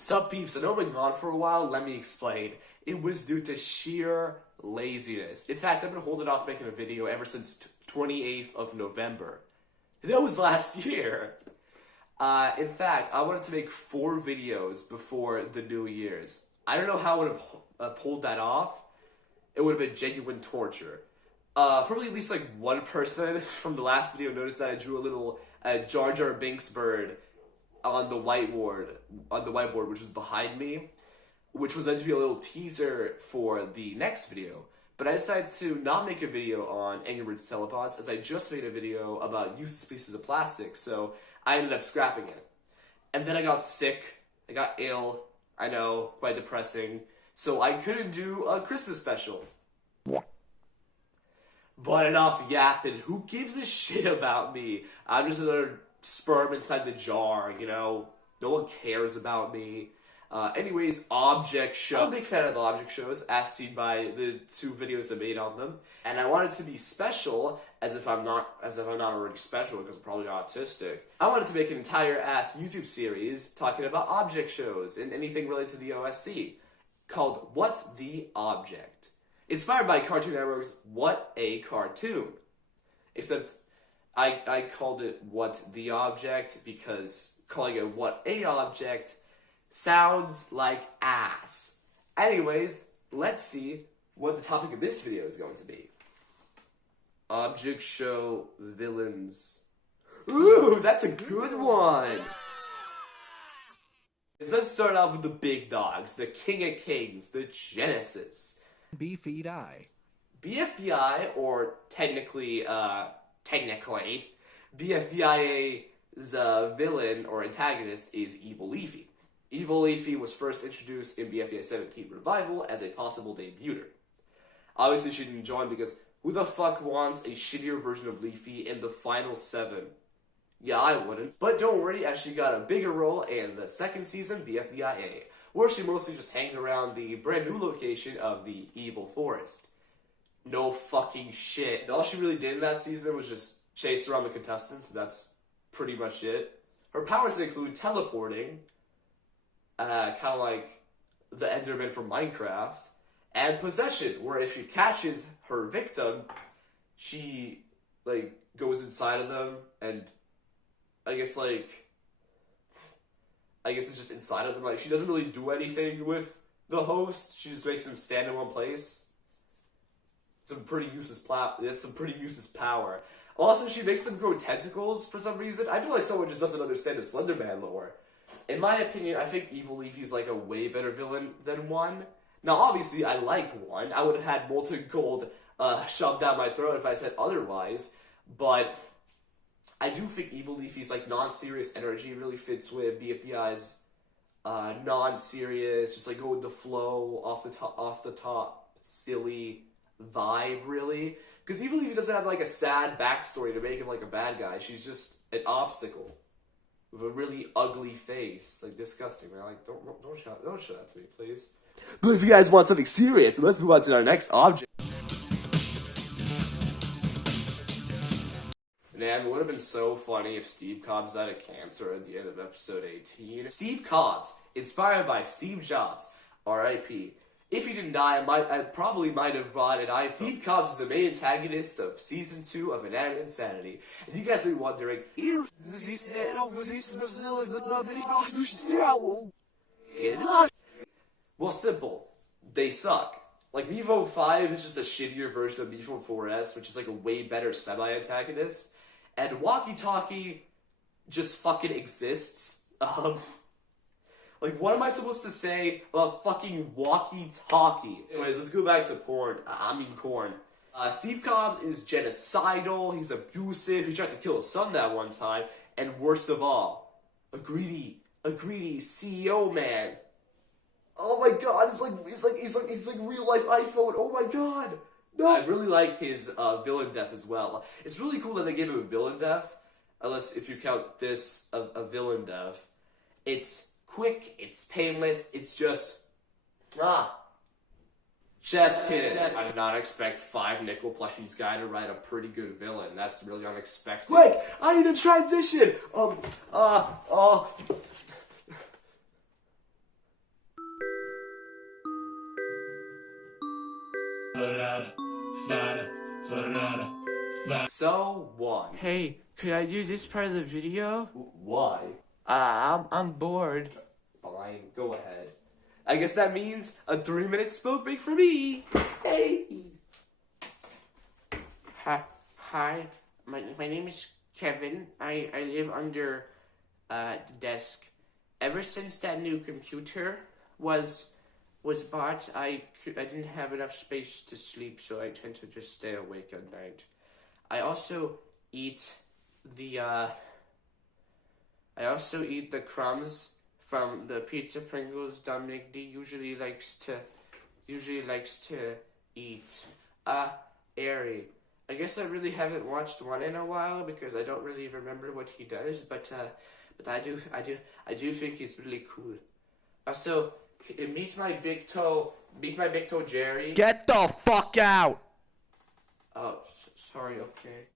Sup peeps, I know I've been gone for a while, let me explain. It was due to sheer laziness. In fact, I've been holding off making a video ever since 28th of November. That was last year. In fact, I wanted to make 4 videos before the New Year's. I don't know how I would have pulled that off. It would have been genuine torture. Probably at least like one person from the last video noticed that I drew a little Jar Jar Binks bird on the whiteboard, which was behind me, which was meant to be a little teaser for the next video. But I decided to not make a video on Angry Birds telepods, as I just made a video about useless pieces of plastic, so I ended up scrapping it. And then I got sick, I got ill, I know, quite depressing, so I couldn't do a Christmas special. But enough yapping, who gives a shit about me? I'm just another sperm inside the jar, you know? No one cares about me. Anyways, object show. I'm a big fan of object shows, as seen by the 2 videos I made on them. And I wanted to be special, as if I'm not already special, because I'm probably autistic. I wanted to make an entire ass YouTube series talking about object shows and anything related to the OSC, called What's the Object? Inspired by Cartoon Network's What a Cartoon. Except I called it What the Object because calling it What a Object sounds like ass. Anyways, let's see what the topic of this video is going to be. Object show villains. Ooh, that's a good one! Let's start off with the big dogs, the king of kings, the Genesis. BFDI. BFDI, or technically, BFDIA's villain or antagonist is Evil Leafy. Evil Leafy was first introduced in BFDI 17 Revival as a possible debuter. Obviously she didn't join because who the fuck wants a shittier version of Leafy in the final 7? Yeah, I wouldn't. But don't worry, as she got a bigger role in the 2nd season, BFDIA, where she mostly just hanged around the brand new location of the Evil Forest. No fucking shit. All she really did in that season was just chase around the contestants, and that's pretty much it. Her powers include teleporting, kind of like the Enderman from Minecraft, and possession, where if she catches her victim, she, like, goes inside of them, and I guess it's just inside of them. Like, she doesn't really do anything with the host. She just makes them stand in one place. Some pretty useless power. Also, she makes them grow tentacles for some reason. I feel like someone just doesn't understand the Slender Man lore. In my opinion, I think Evil Leafy is like a way better villain than 1. Now, obviously, I like 1. I would have had Molten Gold shoved down my throat if I said otherwise. But I do think Evil Leafy's like non-serious energy really fits with BFDI's non-serious, just like go with the flow, off the top, silly vibe, really. Because Evil Leafy doesn't have like a sad backstory to make him like a bad guy. She's just an obstacle with a really ugly face, like disgusting. Man, like don't show that to me, please. But if you guys want something serious, then let's move on to our next object. Man, it would have been so funny if Steve Cobbs died of cancer at the end of episode 18. Steve Cobbs, inspired by Steve Jobs, R.I.P. If he didn't die, I probably might have bought an iPhone. Steve Cobbs is the main antagonist of Season 2 of Inanimate Insanity. And you guys may be wondering, well, simple. They suck. Like, Mevo 5 is just a shittier version of Mevo 4S, which is like a way better semi-antagonist. And Walkie Talkie just fucking exists. Like, what am I supposed to say about fucking Walkie Talkie? Anyways, let's go back to corn. Steve Cobbs is genocidal, he's abusive, he tried to kill his son that one time, and worst of all, a greedy CEO man. Oh my god, he's like real life iPhone, oh my god! No! I really like his villain death as well. It's really cool that they gave him a villain death, unless if you count this a villain death. It's quick, it's painless, it's just, chef's kiss. I did not expect 5 nickel plushies guy to write a pretty good villain. That's really unexpected. Quick, I need a transition! So what? Hey, could I do this part of the video? Why? I'm bored. Fine, go ahead. I guess that means a 3-minute smoke break for me. Hey. Hi. My name is Kevin. I live under the desk. Ever since that new computer was bought, I didn't have enough space to sleep, so I tend to just stay awake at night. I also eat the crumbs from the pizza Pringles Dominic D usually likes to eat. Airy. I guess I really haven't watched one in a while because I don't really remember what he does, but I do think he's really cool. Also, meet my big toe Jerry. Get the fuck out! Oh, sorry, okay.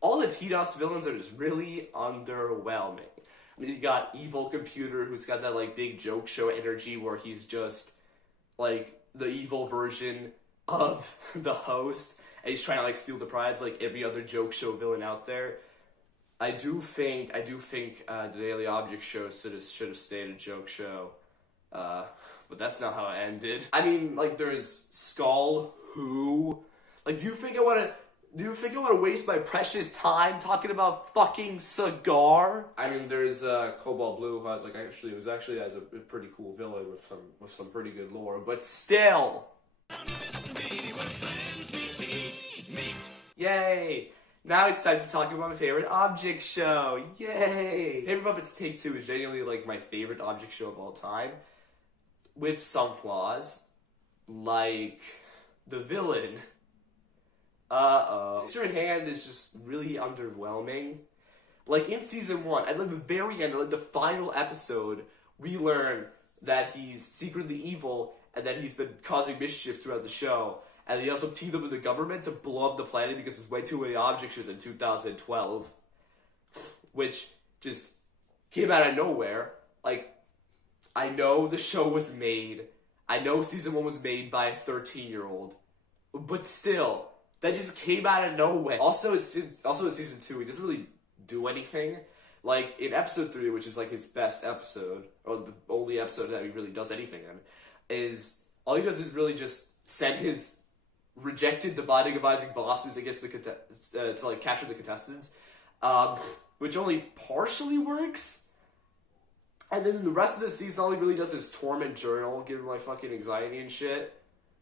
All the TDOS villains are just really underwhelming. I mean, you got Evil Computer, who's got that, like, big joke show energy where he's just, like, the evil version of the host, and he's trying to, like, steal the prize like every other joke show villain out there. I do think the Daily Object Show should have stayed a joke show. But that's not how it ended. I mean, like, there's Skull, who... Like, do you think I want to waste my precious time talking about fucking Cigar? I mean, there's Cobalt Blue, who was actually a pretty cool villain with some pretty good lore, but still. Yay! Now it's time to talk about my favorite object show. Yay! Paper Puppets Take 2 is genuinely, like, my favorite object show of all time, with some flaws, like the villain. Mr. Hand is just really underwhelming. Like, in season 1, at like the very end, like the final episode, we learn that he's secretly evil and that he's been causing mischief throughout the show. And he also teamed up with the government to blow up the planet because there's way too many object shows in 2012. Which just came out of nowhere. Like, I know the show was made. I know season 1 was made by a 13-year-old. But still, that just came out of nowhere. Also, in season 2, he doesn't really do anything. Like, in episode 3, which is like his best episode, or the only episode that he really does anything in, all he does is really just send his rejected devising bosses against to like capture the contestants, which only partially works. And then in the rest of the season, all he really does is torment Journal, give him like fucking anxiety and shit.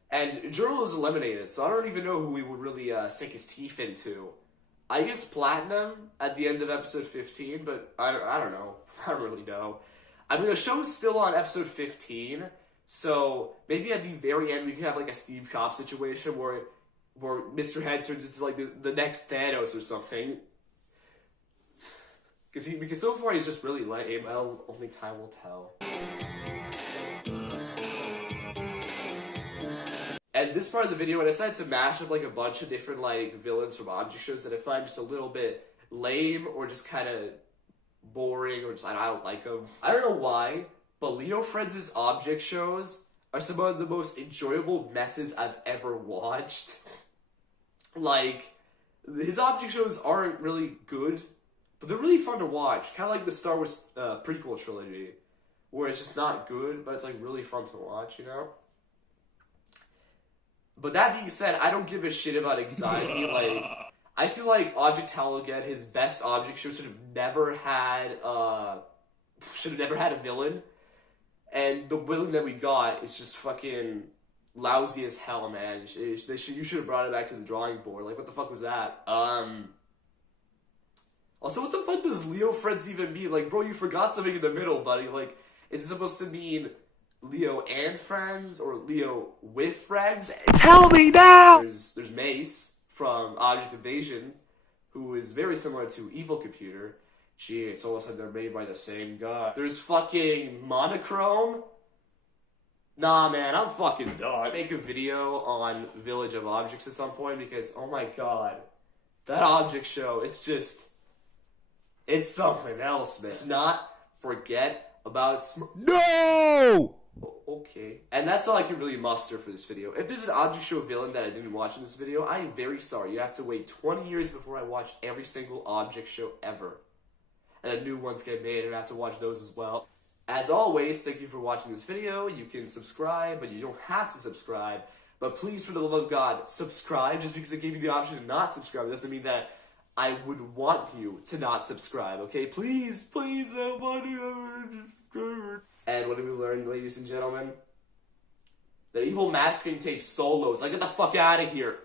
And Journal is eliminated, so I don't even know who he would really sink his teeth into. I guess Platinum at the end of episode 15, but I don't know. I don't really know. I mean, the show is still on episode 15, so maybe at the very end we could have like a Steve Cobb situation where Mr. Head turns into like the next Thanos or something. Because so far he's just really lame. Well, only time will tell. And this part of the video, I decided to mash up like a bunch of different like villains from object shows that I find just a little bit lame or just kind of boring or just I don't like them. I don't know why, but Leo Friends' object shows are some of the most enjoyable messes I've ever watched. Like, his object shows aren't really good, but they're really fun to watch. Kind of like the Star Wars prequel trilogy, where it's just not good, but it's like really fun to watch, you know? But that being said, I don't give a shit about anxiety. Like, I feel like Object Hell, again, his best object show, should have never had a villain. And the villain that we got is just fucking lousy as hell, man. You should have brought it back to the drawing board. Like, what the fuck was that? Also, what the fuck does Leo Friends even mean? Like, bro, you forgot something in the middle, buddy. Like, is it supposed to mean Leo and friends, or Leo with friends? Tell me now! There's Mace from Object Invasion, who is very similar to Evil Computer. Gee, it's almost like they're made by the same guy. There's fucking Monochrome. Nah, man, I'm fucking done. Make a video on Village of Objects at some point because, oh my god, that object show, it's something else, man. Let's not forget about... No! okay. And that's all I can really muster for this video. If there's an object show villain that I didn't watch in this video, I am very sorry. You have to wait 20 years before I watch every single object show ever. And the new ones get made, and I have to watch those as well. As always, thank you for watching this video. You can subscribe, but you don't have to subscribe. But please, for the love of God, subscribe. Just because I gave you the option to not subscribe doesn't mean that I would want you to not subscribe, okay? Please, please, I want you to subscribe. And what did we learn, ladies and gentlemen? That evil masking tape solos. Like, get the fuck out of here.